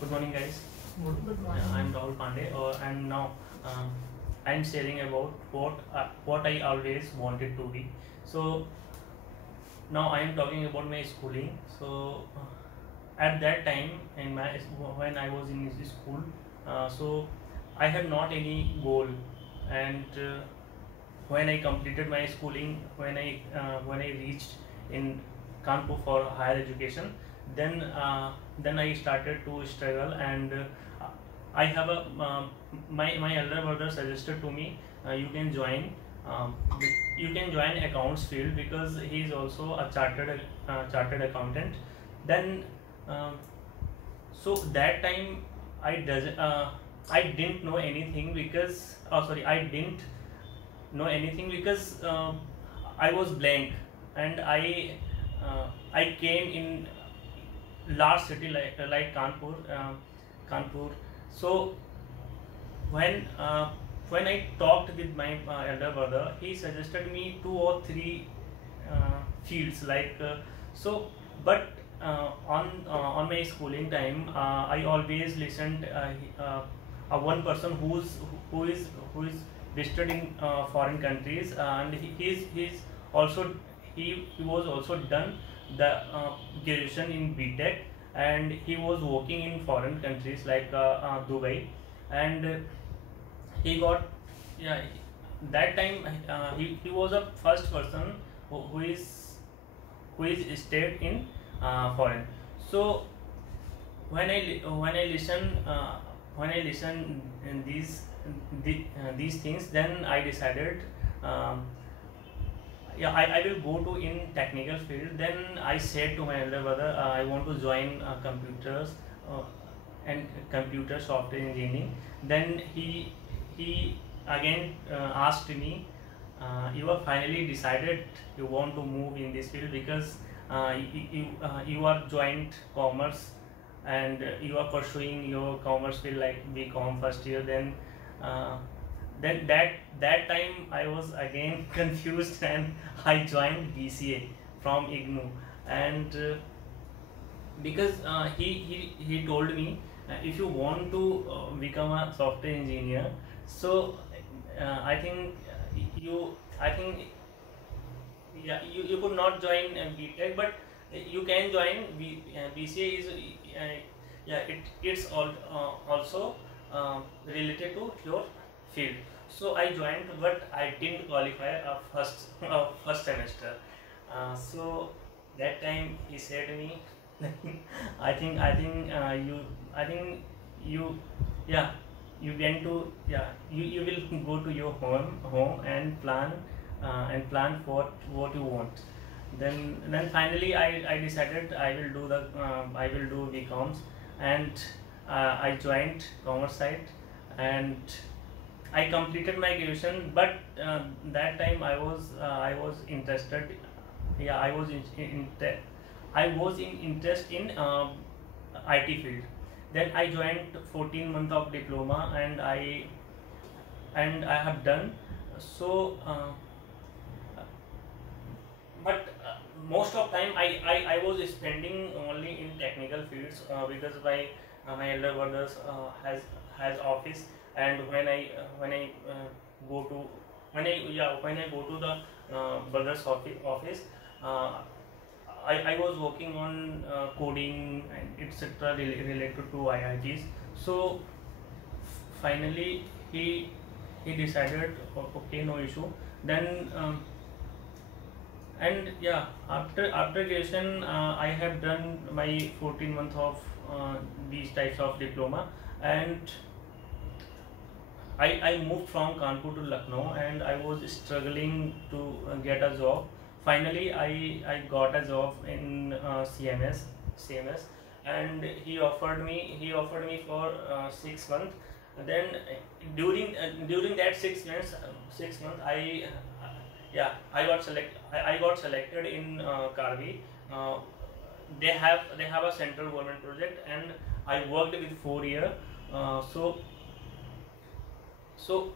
Good morning, guys. Good morning. I'm Rahul Pandey, and now um, I'm sharing about what I always wanted to be. So now I am talking about my schooling. So at that time, in my when I was in school, so I had not any goal, and when I completed my schooling, when I reached in Kanpur for higher education, then I started to struggle, and I have a my elder brother suggested to me, you can join um, you can join accounts field because he is also a chartered accountant. Then um, so that time I didn't know anything because I didn't know anything because I was blank, and I came in large city like Kanpur. So when uh, when I talked with my elder brother, he suggested me two or three fields so. But on my schooling time, I always listened one person who is visited in foreign countries, and he's also he was also done the graduation in BTech, and he was working in foreign countries like Dubai, and he got yeah that time he was a first person who is stayed in foreign. So when I listen in these things, then I decided, um, I will go to in technical field. Then I said to my elder brother, I want to join computers uh, and computer software engineering. Then he again asked me, you have finally decided you want to move in this field because you are joined commerce, and you are pursuing your commerce field like BCom first year. Uh, then that time I was again confused, and I joined BCA from IGNU. And because he told me, if you want to become a software engineer, so I think yeah, you could not join BTech, but you can join BCA is yeah, it's also related to your field. So I joined, but I didn't qualify first semester. So that time he said me, I think you yeah you went to you will go to your home and plan for what you want. Then finally I decided I will do BComs, and I joined commerce side, and I completed my graduation. But that time I was interested. Yeah, I was in interest in IT field. Then I joined 14 month of diploma, and I have done so. But most of time I was spending only in technical fields because my elder brothers has office. And when I go to when I go to the brothers office, uh, I was working on coding and etc. Related to IITs. So finally he decided, okay, no issue. Then and yeah, after graduation, I have done my 14 month of these types of diploma. And I moved from Kanpur to Lucknow, and I was struggling to get a job. Finally, I got a job in CMS, and he offered me for 6 months. Then during that 6 months, I I got selected in Karvi. Uh, they have a central government project, and I worked with 4 year. So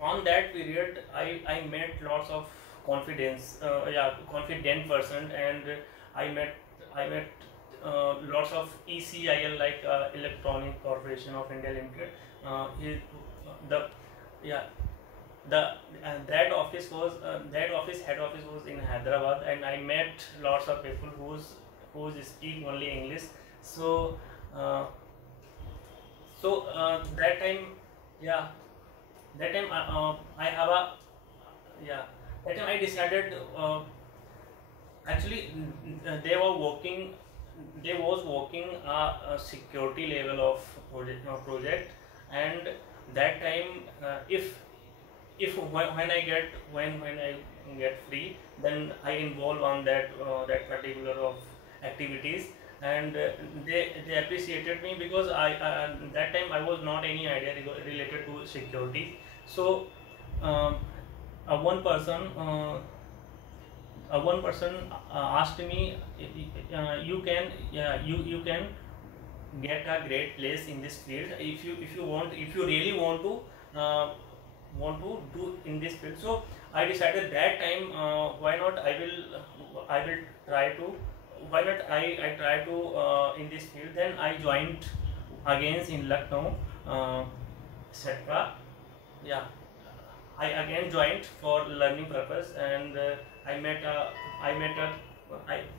on that period, I met lots of confident person, and I met lots of ECIL, like Electronic Corporation of India Limited. He, the yeah the that office head office was in Hyderabad, and I met lots of people who's speak only English. So uh, that time, yeah, that time I have a yeah that time I decided, actually, they were working they was working a security level of project. And that time, if when I get when I get free, then I involve on that particular of activities. And they appreciated me, because I that time I was not any idea related to security. So um, one person asked me, you can, you can get a great place in this field, if you really want to do in this field. So I decided that time, why not I will try to why not I try to in this field. Then I joined again in Lucknow, SETPA. Yeah, I again joined for learning purpose. And I met a I met a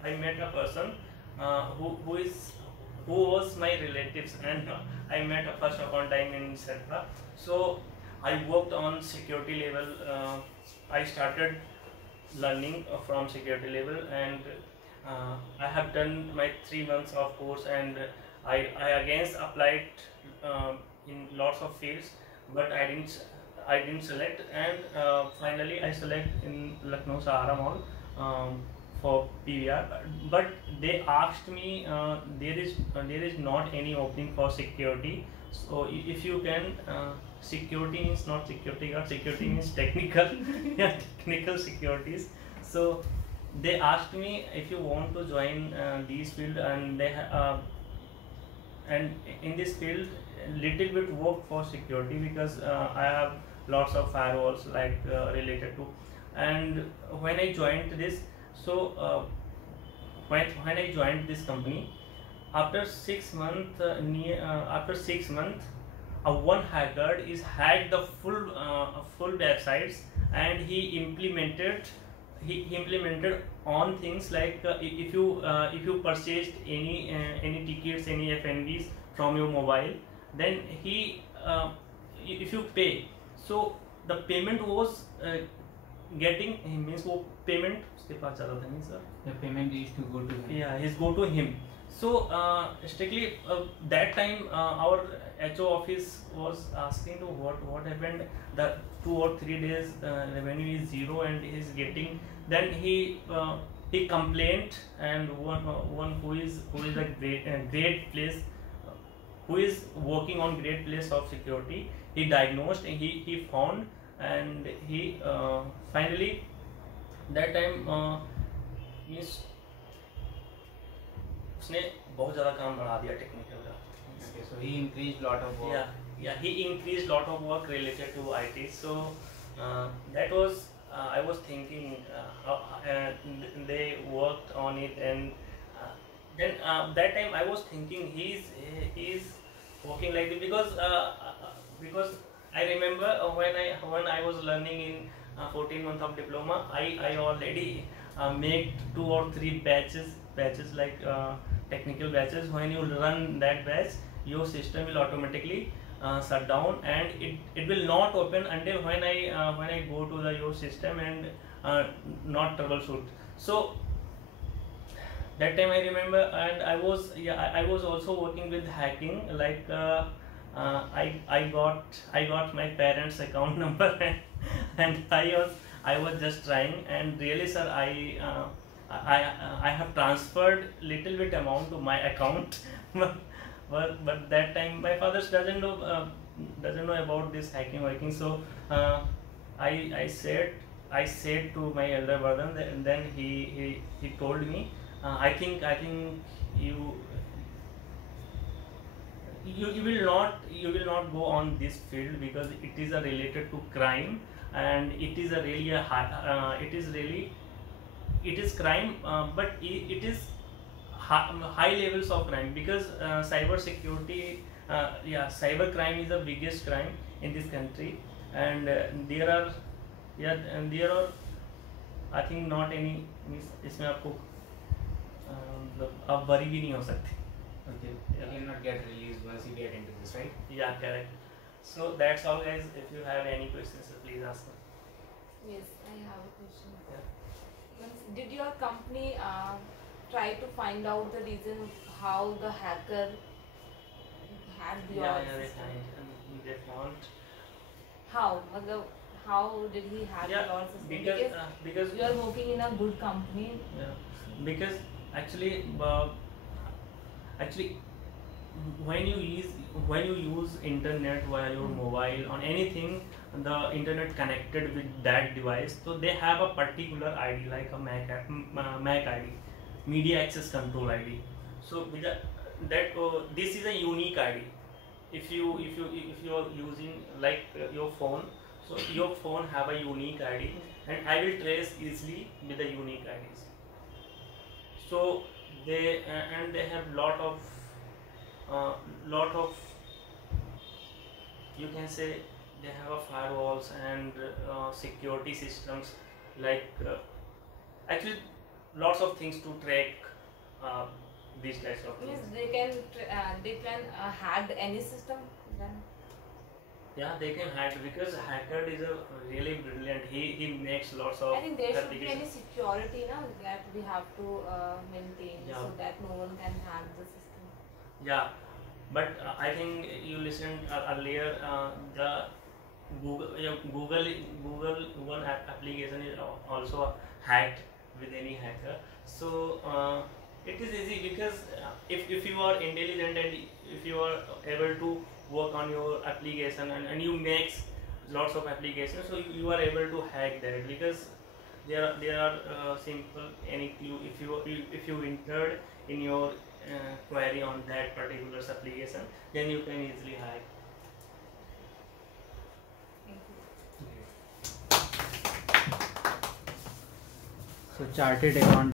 I met a person, who was my relatives. And I met a first upon time in SETPA. So I worked on security level. I started learning from security level. And I have done my 3 months of course. And I again applied in lots of fields, but I didn't select. And finally I select in Lucknow Sahara Mall, for PVR. But they asked me, there is not any opening for security. So if you can, security means not security guard, security means technical, yeah, technical securities. So they asked me, if you want to join these field. And and in this field, little bit work for security, because I have lots of firewalls, like related to. And when I joined this, so when I joined this company, after 6 months, after 6 months, one hacker is hacked the full websites. And he implemented on things like, if you purchased any tickets, any FNBs from your mobile, then if you pay, so the payment was getting, means वो payment उसके पास चला था नहीं sir, The payment used to go to him. yeah, he's go to him. So strictly, that time, our HO office was asking to what happened. The 2 or 3 days revenue is zero, and he's getting. Then he complained. And one who is a great place, who is working on great place of security, he diagnosed, and he found. And he finally, that time, means उसने बहुत ज़्यादा काम बढ़ा दिया technical का. Okay, so he increased lot of work. Yeah, he increased lot of work related to IT. So that was, I was thinking, they worked on it. And then that time I was thinking, he's working like this, because I remember when I was learning in 14 months of diploma, I already made 2 or 3 batches like technical batches. When you run that batch, your system will automatically shut down, and it will not open until when I go to your system and not troubleshoot. So that time I remember. And I was also working with hacking, like I got my parents' account number, and I was just trying. And really, sir, I have transferred little bit amount to my account. but that time my father doesn't know about this hacking working. So I said to my elder brother. And then he told me, I think you will not go on this field, because it is related to crime. And it is it is crime, but it is high levels of crime, because cyber security, cyber crime is the biggest crime in this country, and there are, and there are, I think not any, इसमें आपको मतलब आप worry भी नहीं हो सकते. Okay. Yeah. You cannot get released once you get into this, right? Yeah, correct. So that's all, guys. If you have any questions, please ask them. Yes, I have a question. Yeah. Did your company try to find out the reason how the hacker hacked your system? They found. How? मतलब, how did he hack Yeah, your system? because you are working in a good company. yeah, because actually when you use internet via your mobile on anything, the internet connected with that device, so they have a particular ID, like a MAC ID, media access control ID. So with that this is a unique ID. If you are using like your phone, so your phone have a unique ID, and I will trace easily with the unique IDs. So they and they have lot of you can say they have a firewalls and security systems, like actually lots of things to track these types of Means things. they can hack any system then. Yeah, they can hack, because hacker is a really brilliant. He makes lots of I think there should be any applications. security now that we have to maintain, Yeah. so that no one can hack the system. Yeah, but I think you listened earlier. The Google one application is also hacked with any hacker. So it is easy, because if you are intelligent and if you are able to work on your application, and you make lots of applications, so you are able to hack that, because there are simple any clue. If you entered in your query on that particular application, then you can easily hack. Thank you. So chartered account